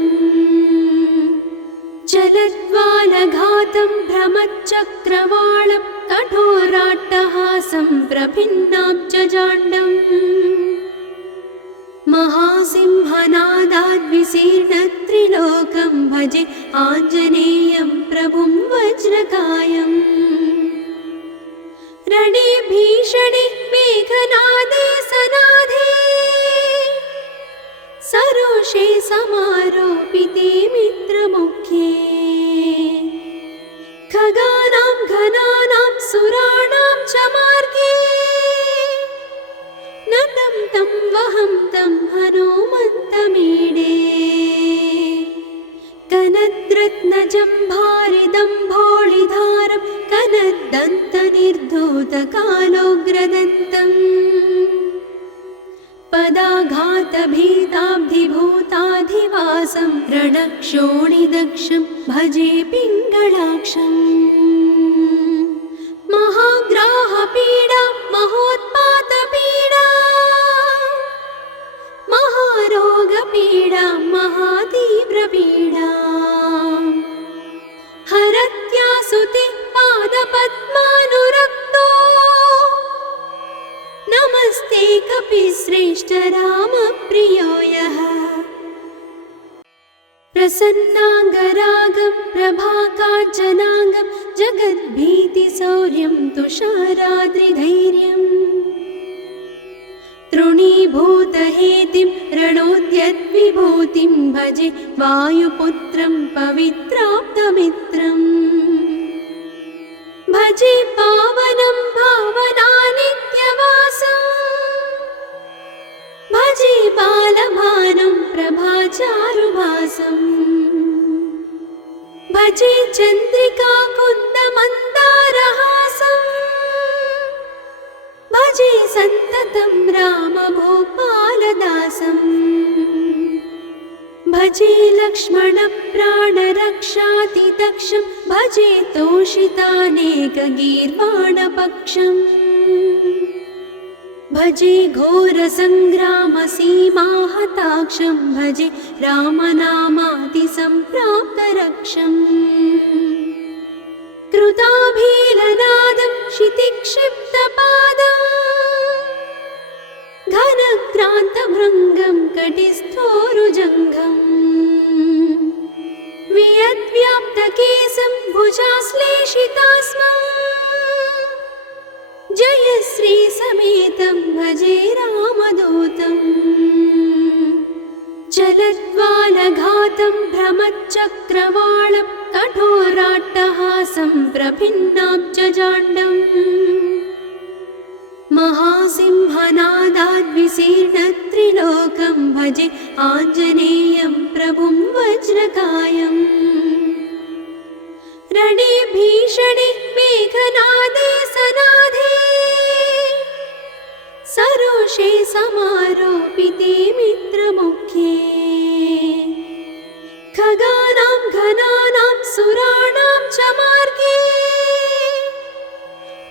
चलद्वालघातं भ्रमच्चक्रवालं कठोराट्टहासं प्रभिन्नाब्जजाण्डम् महासिंहनादाद्विशीर्णत्रिलोकं त्रिलोकं भजे आञ्जनेयं प्रभुं वज्रकायम् रणे भीषणे मेघनादे सनाधे सरोषे समारोपिते मित्रमुख्ये खगानां घनानां सुराणां च मार्गे नतं तं वहं तं हनुमन्तमीडे कनद्रत्नजम्भारिदम्भोळिधारं कनद्दन्तनिर्धूतकालोग्रदन्तम् पदाघातभीताब्धिभूताधिवासं रणक्षोणिदक्षं भजे पिङ्गळाक्षम् महाग्राहपीडा महोत्पातपीडा महारोगपीडा महातीव्रपीडा हरत्यासुते पादपद्मानुरक्तो नमस्ते कपिश्रेष्ठ रामप्रियो यः प्रसन्नाङ्गरागं प्रभाकाञ्चनाङ्गं जगद्भीतिशौर्यं तुषाराद्रिधैर्यम् तृणीभूतहेतिं रणोद्यद्विभूतिं भजे वायुपुत्रं पवित्राप्तमित्रम् भजे पावनं भावनानित्यवासं भजे बालभानं प्रभाचारुभासं भजे चन्द्रिकाकुन्दमन्दारहासं भजे सन्ततं रामभूपालदासं भजे लक्ष्मणप्राणरक्षातिदक्षं भजे तोषितानेकगीर्वाणपक्षम् भजे घोरसङ्ग्रामसीमाहताक्षं भजे रामनामातिसम्प्राप्तरक्षम् कृताभीलनादं क्षितिक्षिप्तपादं घनक्रान्तभृङ्गं कटिस्थोरुजङ्घम् वियद्व्याप्तकेशं भुजाश्लेषितास्मं जयश्रीसमेतं भजे रामदूतम् चलद्वालघातं भ्रमच्चक्रवालं कठोराट्टहासं प्रभिन्नाब्जजाण्डम् महासिंहनादाद्विशीर्णत्रिलोकं भजे आञ्जनेयं प्रभुं वज्रकायम् रणे भीषणे मेघनादे सनाधे सरोषे समारोपिते मित्रमुख्ये खगानां घनानां सुराणां च मार्गे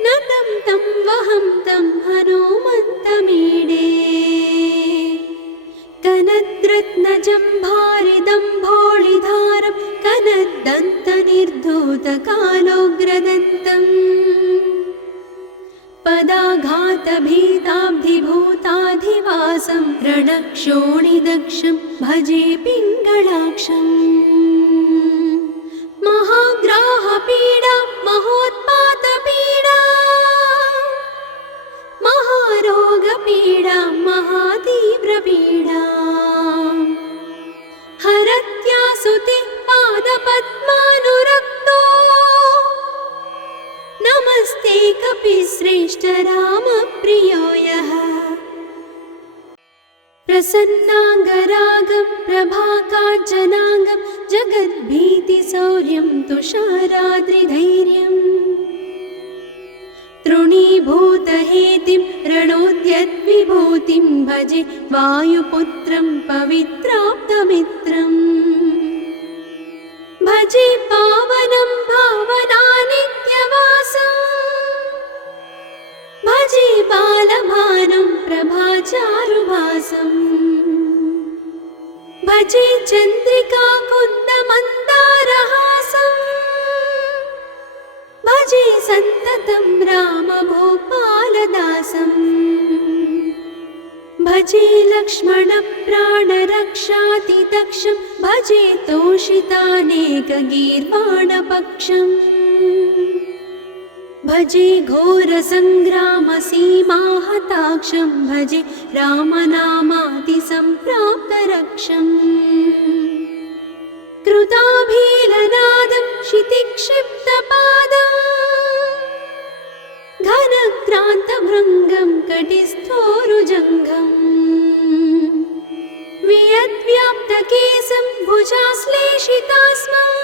नतं तं वहं तं हनुमन्तमीडे कनद्रत्नजम्भारिदम्भोळिधारं कनद्दन्तनिर्धूतकालोग्रदन्तम् पदाघातभीताब्धिभूताधिवासं रणक्षोणिदक्षं भजे पिङ्गळाक्षम् महाग्राहपीडा महोत्पातपीडा महारोगपीडा महातीव्रपीडा हरत्यासुते पादपद्मानुरक्तो नमस्ते कपिश्रेष्ठ रामप्रियो यः प्रसन्नाङ्गरागं प्रभाकाञ्चनाङ्गं जगद्भीतिशौर्यं तुषाराद्रिधैर्यम् तृणीभूतहेतिं रणोद्यद्विभूतिं भजे वायुपुत्रं पवित्राप्तमित्रम् भजे पावनं भावनानित्यवासं भजे बालभानं प्रभाचारुभासं भजे चन्द्रिकाकुन्दमन्दारहासं भजे सन्ततं रामभूपालदासं भजे लक्ष्मणप्राणरक्षाति दक्षं भजे तोषितानेकगीर्वाणपक्षम् भजे घोरसङ्ग्रामसीमाहताक्षं भजे रामनामातिसम्प्राप्तरक्षम् कृताभीलनादं क्षितिक्षिप्तपादम् घनक्रान्तभृङ्गं कटिस्थोरुजङ्घम् वियद्व्याप्तकेशं भुजाश्लेषितास्मम्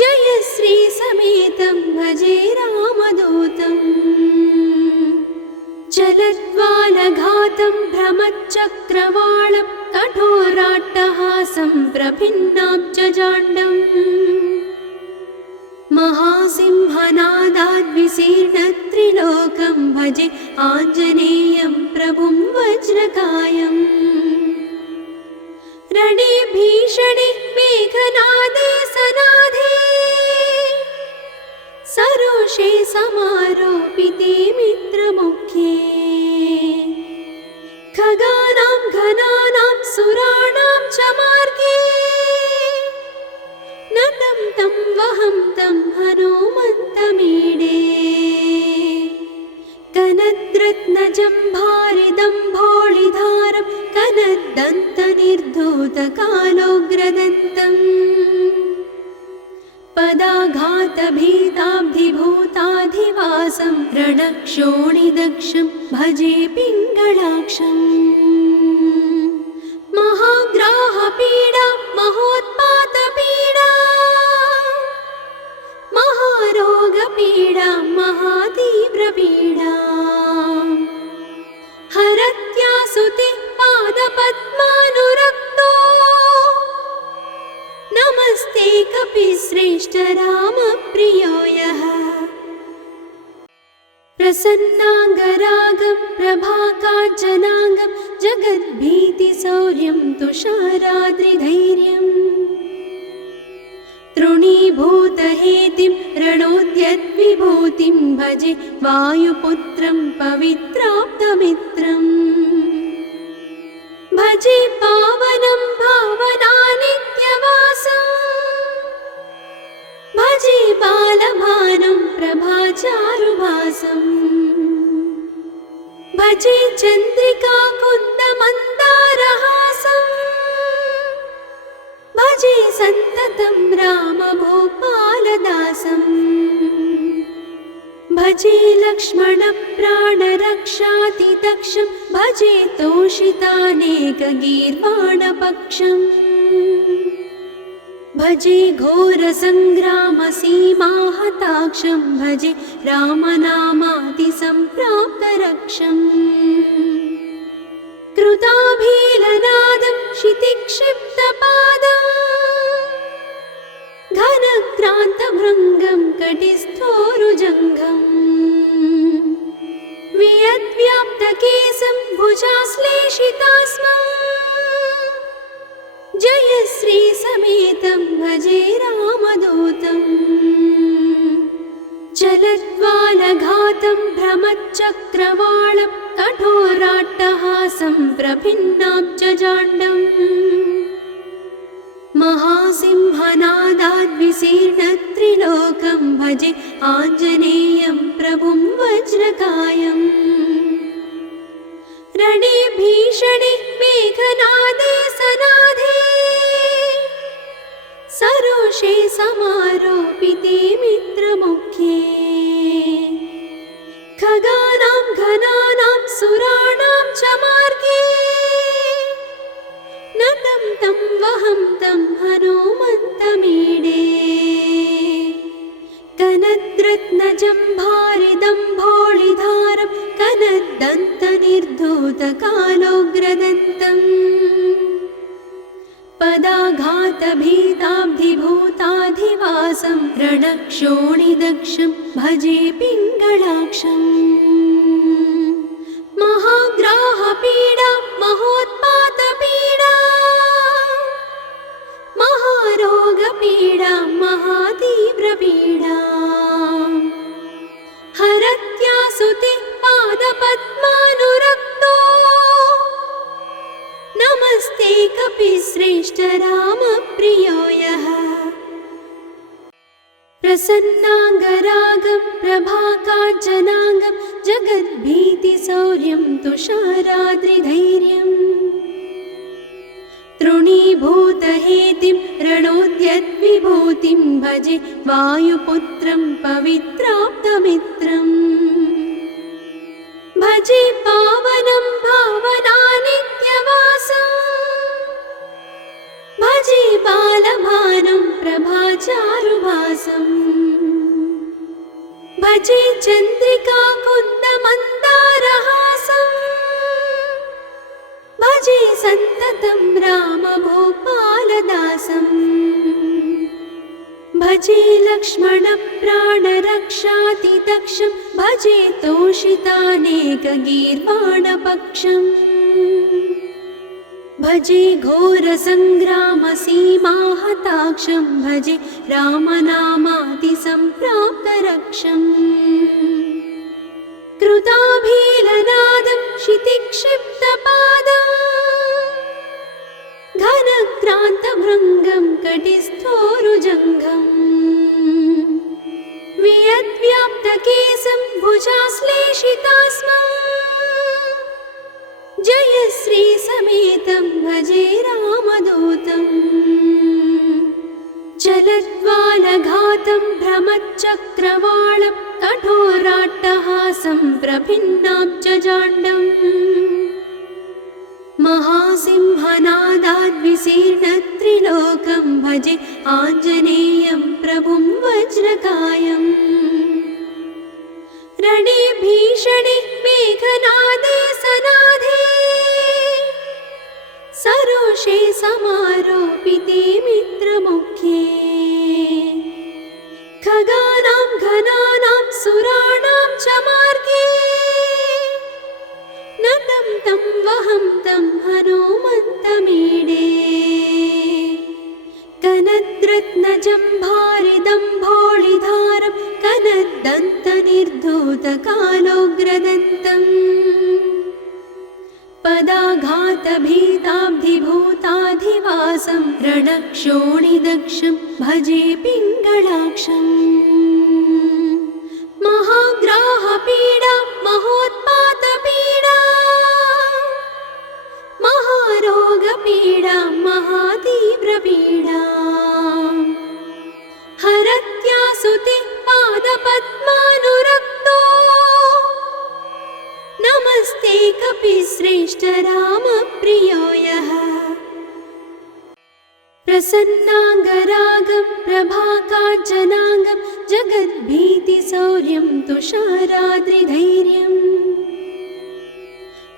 जयश्रीसमेतं भजे रामदूतम् चलद्वालघातं भ्रमच्चक्रवालं कठोराट्टहासं प्रभिन्नाब्जजाण्डम् महासिंहनादाद्विशीर्णत्रिलोकं भजे आञ्जनेयं प्रभुं वज्रकायम् रणे भीषणे मेघनादे सनाधे सरोषे समारोपिते मित्रमुख्ये खगानां घनानां सुराणां च मार्गे नतं तं वहं तं हनुमन्तमीडे कनद्रत्नजम्भारिदम्भोळिधारं कनद्दन्तनिर्धूतकालोग्रदन्तम् पदाघातभीताब्धिभूताधिवासं रणक्षोणिदक्षं भजे पिङ्गळाक्षम् महाग्राहपीडा महोत्पातपीडा महारोगपीडा महातीव्रपीडा हरत्यासुते पादपद्मानुरक्तो नमस्ते कपिश्रेष्ठ रामप्रियो यः प्रसन्नाङ्गरागं प्रभाकाञ्चनाङ्गं जगद्भीतिशौर्यं तुषाराद्रिधैर्यम् तृणीभूतहेतिं रणोद्यद्विभूतिं भजे वायुपुत्रं पवित्राप्तमित्रम् भजे पावनं भावनानित्यवासम् भजे बालभानुं प्रभाचारुभासम् भजे चन्द्रिकाकुन्दमन्दारहासम् भजे सन्ततं रामभूपालदासम् भजे लक्ष्मणप्राणरक्षाति दक्षं भजे तोषितानेकगीर्वाणपक्षम् भजे घोरसङ्ग्रामसीमाहताक्षं भजे रामनामातिसम्प्राप्तरक्षम् कृताभीलनादं क्षितिक्षिप्तपादम् घनक्रान्तभृङ्गं कटिस्थोरुजङ्घम् वियद्व्याप्तकेशं भुजाश्लेषितास्मम् जयश्रीसमेतं भजे रामदूतम् चलद्वालघातं भ्रमच्चक्रवालं कठोराट्टहासं प्रभिन्नाब्जजाण्डम् महासिंहनादाद्विशीर्णत्रिलोकं भजे आञ्जनेयं प्रभुं वज्रकायम् रणे भीषणे मेघनादे सनाधे सरोषे समारोपिते मित्रमुख्ये खगानां घनानां सुराणां च मार्गे नतं तं वहं तं हनुमन्तमीडे कनद्रत्नजम्भारिदम्भोळिधारं कनद्दन्तनिर्धूतकालोग्रदन्तम् पदाघातभीताब्धिभूताधिवासं रणक्षोणिदक्षं भजे पिङ्गळाक्षम् महाग्राहपीडा महोत्पातपीडा महारोगपीडा महातीव्रपीडा हरत्यासुते पादपद्मानुरक्तो प्रभाकाञ्चनाङ्गं जगद्भीतिशौर्यं तुषाराद्रिधैर्यम् तृणीभूतहेतिं रणोद्यद्विभूतिं भजे वायुपुत्रं पवित्राप्तमित्रम् भजे पावनं भावनानित्यवासम् भजे बालभानुं प्रभाचारुभासम् भजे चन्द्रिका कुन्दमन्दारहासम् भजे सन्ततं रामभूपालदासम् भजे लक्ष्मणप्राणरक्षातिदक्षं भजे तोषितानेकगीर्वाणपक्षम् भजे घोरसङ्ग्रामसीमाहताक्षं भजे रामनामातिसम्प्राप्तरक्षम् कृताभीलनादं क्षितिक्षिप्तपादम् घनक्रान्तभृङ्गं कटिस्थोरुजङ्घम् वियद्व्याप्तकेशं भुजाश्लेषितास्मम् जयश्रीसमेतं भजे रामदूतम् चलद्वालघातं भ्रमच्चक्रवालं कठोराट्टहासं प्रभिन्नाब्जजाण्डम् महासिंहनादाद्विशीर्णत्रिलोकं भजे आञ्जनेयं प्रभुं वज्रकायम् रणे भीषणे मेघनादे सनाधे सरोषे समारोपिते मित्रमुख्ये खगानां घनानां सुराणां च मार्गे नतं तं वहं तं हनुमन्तमीडे कनद्रत्नजम्भारिदम्भोळिधारं कनद्दन्तनिर्धूतकालोग्रदन्तम् पदाघातभीताब्धिभूताधिवासं रणक्षोणिदक्षं भजे पिङ्गळाक्षम् महाग्राहपीडा महोत्पातपीडा महारोगपीडा महातीव्रपीडा हरत्यासुते पादपद्मानुरक्तो नमस्ते कपिश्रेष्ठ रामप्रियो यः प्रसन्नाङ्गरागं प्रभाकाञ्चनाङ्गं जगद्भीतिशौर्यं तुषाराद्रिधैर्यम्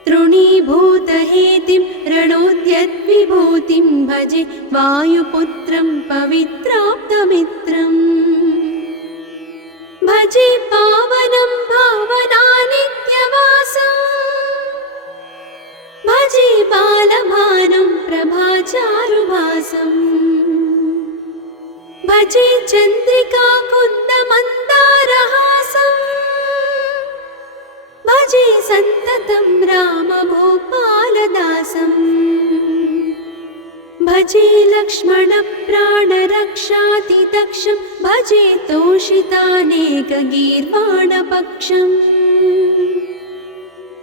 तृणीभूतहेतिं रणोद्यद्विभूतिं भजे वायुपुत्रं पवित्राप्तमित्रम् भजे पावनं भावनानित्यवासम् भजे बालभानुं प्रभाचारुभासम् भजे चन्द्रिका कुन्दमन्दारहासम् भजे सन्ततं रामभूपालदासम् भजे लक्ष्मणप्राणरक्षातिदक्षं भजे तोषितानेकगीर्वाणपक्षम्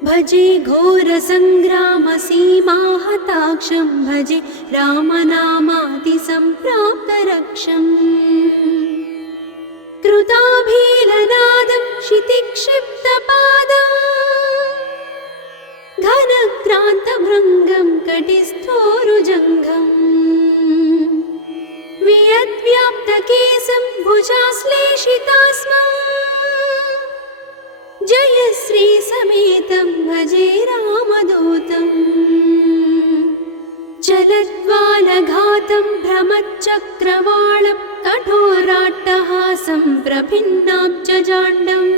भजे घोरसङ्ग्रामसीमाहताक्षं भजे रामनामातिसम्प्राप्तरक्षम् कृताभीलनादं क्षितिक्षिप्तपादम् घनक्रान्तभृङ्गं कटिस्थोरुजङ्घम् वियद्व्याप्तकेशं भुजाश्लेषितास्मम् जयश्रीसमेतं भजे रामदूतम् चलद्वालघातं भ्रमच्चक्रवालं कठोराट्टहासं प्रभिन्नाब्जजाण्डम्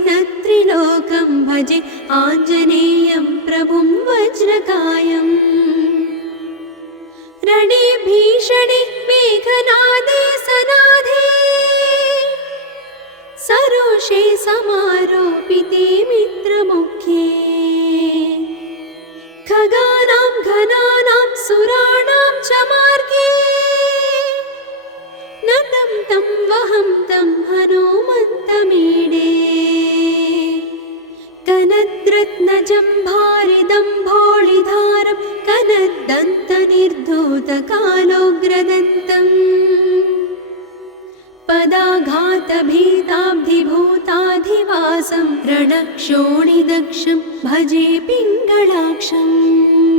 महासिंहनादाद्विशीर्णत्रिलोकं भजे आञ्जनेयं प्रभुं वज्रकायम् रणे भीषणे मेघनादे सनाधे सरोषे समारोपिते मित्रमुख्ये खगानां घनानां सुराणां च मार्गे तं वहं तं हनुमन्तमीडे कनद्रत्नजम्भारिदम्भोळिधारं कनद्दन्तनिर्धूतकालोग्रदन्तम् पदाघातभीताब्धिभूताधिवासं रणक्षोणिदक्षं भजे पिङ्गळाक्षम्